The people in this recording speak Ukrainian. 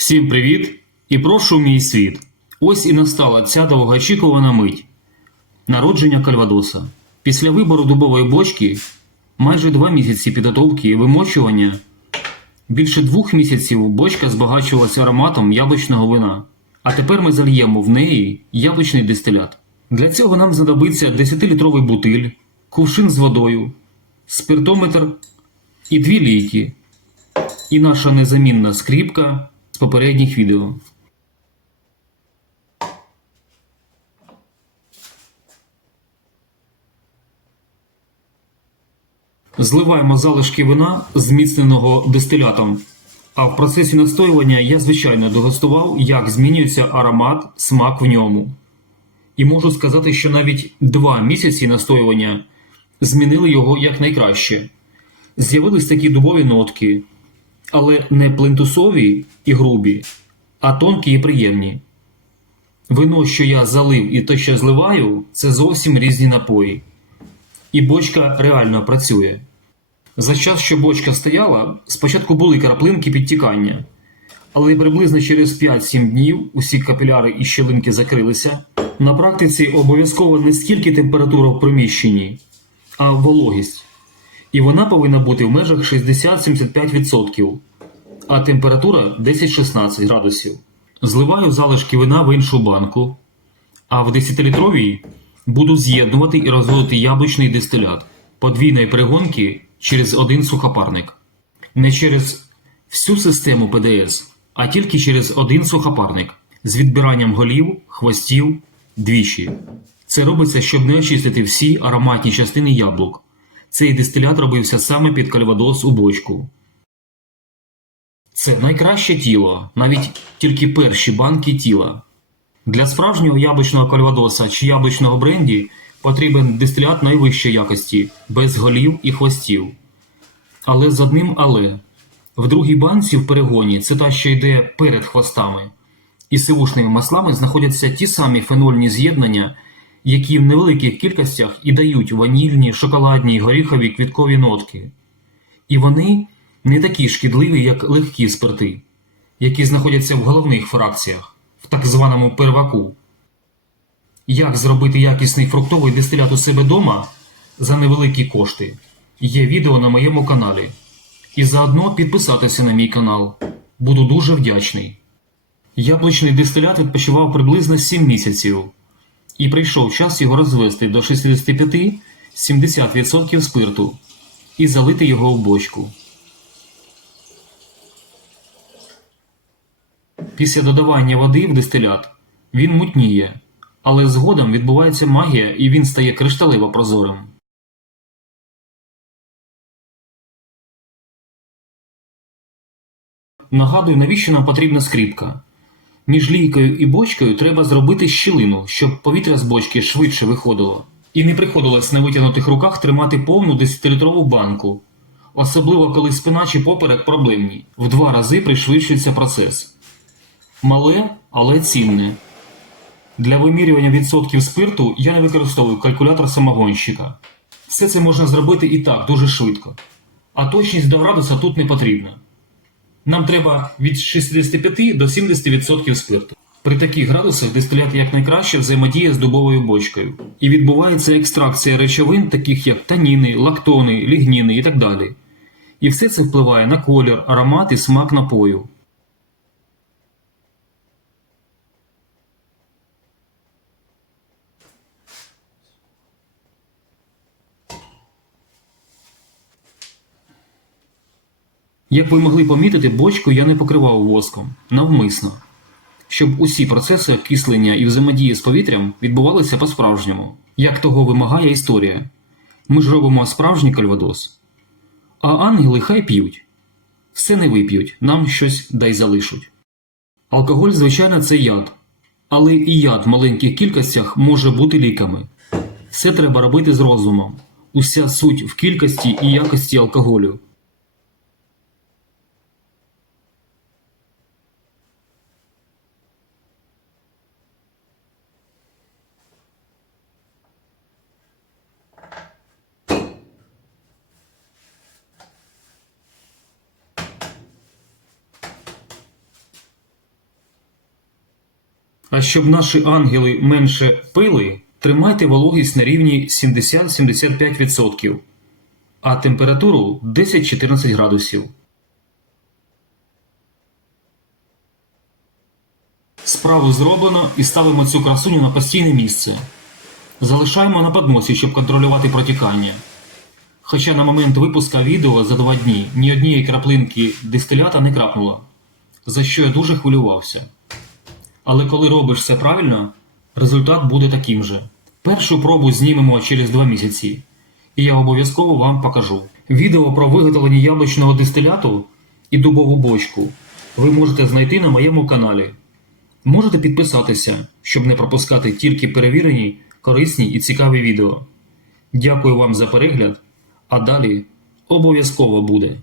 Всім привіт і прошу мій світ. Ось і настала ця довгоочікувана мить народження Кальвадоса. Після вибору дубової бочки майже два місяці підготовки і вимочування. Більше двох місяців бочка збагачувалася ароматом яблучного вина. А тепер ми зальємо в неї яблучний дистилят. Для цього нам знадобиться 10-літровий бутиль, кувшин з водою, спиртометр і дві лійки. І наша незамінна скріпка попередніх відео. Зливаємо залишки вина, зміцненого дистилятом. А в процесі настоювання я, звичайно, дегустував, як змінюється аромат, смак в ньому. І можу сказати, що навіть два місяці настоювання змінили його якнайкраще. З'явились такі дубові нотки, але не плинтусові і грубі, а тонкі і приємні. Вино, що я залив і те, що зливаю, це зовсім різні напої. І бочка реально працює. За час, що бочка стояла, спочатку були краплинки підтікання, але приблизно через 5-7 днів усі капіляри і щелинки закрилися. На практиці обов'язково не скільки температура в приміщенні, а вологість. І вона повинна бути в межах 60-75%, а температура 10-16 градусів. Зливаю залишки вина в іншу банку, а в 10-літровій буду з'єднувати і розводити яблучний дистилят подвійної перегонки через один сухопарник. Не через всю систему ПДС, а тільки через один сухопарник з відбиранням голів, хвостів двічі. Це робиться, щоб не очистити всі ароматні частини яблук. Цей дистилят робився саме під кальвадос у бочку. Це найкраще тіло, навіть тільки перші банки тіла. Для справжнього яблучного кальвадоса чи яблучного бренді потрібен дистилят найвищої якості, без голів і хвостів. Але з одним але. В другій банці в перегоні це та, що йде перед хвостами. І сивушними маслами знаходяться ті самі фенольні з'єднання, які в невеликих кількостях і дають ванільні, шоколадні, горіхові квіткові нотки. І вони не такі шкідливі, як легкі спирти, які знаходяться в головних фракціях, в так званому перваку. Як зробити якісний фруктовий дистилят у себе дома за невеликі кошти? Є відео на моєму каналі. І заодно підписатися на мій канал. Буду дуже вдячний. Яблучний дистилят відпочивав приблизно 7 місяців, і прийшов час його розвести до 65-70% спирту і залити його в бочку. Після додавання води в дистилят він мутніє, але згодом відбувається магія і він стає кришталево прозорим. Нагадую, навіщо нам потрібна скріпка. Між лійкою і бочкою треба зробити щілину, щоб повітря з бочки швидше виходило. І не приходилось на витягнутих руках тримати повну 10-літрову банку, особливо коли спина чи поперек проблемні. В два рази пришвидшується процес. Мале, але цінне. Для вимірювання відсотків спирту я не використовую калькулятор самогонщика. Все це можна зробити і так дуже швидко. А точність до градуса тут не потрібна. Нам треба від 65 до 70% спирту. При таких градусах дистилят якнайкраще взаємодіє з дубовою бочкою. І відбувається екстракція речовин, таких як таніни, лактони, лігніни і так далі. І все це впливає на колір, аромат і смак напою. Як ви могли помітити, бочку я не покривав воском навмисно, щоб усі процеси окислення і взаємодії з повітрям відбувалися по-справжньому, як того вимагає історія. Ми ж робимо справжній кальвадос. А ангели хай п'ють. Все не вип'ють, нам щось дай залишуть. Алкоголь, звичайно, це яд, але і яд в маленьких кількостях може бути ліками. Все треба робити з розумом. Уся суть в кількості і якості алкоголю. А щоб наші ангели менше пили, тримайте вологість на рівні 70-75%, а температуру 10-14 градусів. Справу зроблено і ставимо цю красуню на постійне місце. Залишаємо на подносі, щоб контролювати протікання. Хоча на момент випуска відео за два дні ні однієї краплинки дистилята не крапнуло, за що я дуже хвилювався. Але коли робиш все правильно, результат буде таким же. Першу пробу знімемо через два місяці, і я обов'язково вам покажу. Відео про виготовлення яблучного дистиляту і дубову бочку ви можете знайти на моєму каналі. Можете підписатися, щоб не пропускати тільки перевірені, корисні і цікаві відео. Дякую вам за перегляд, а далі обов'язково буде.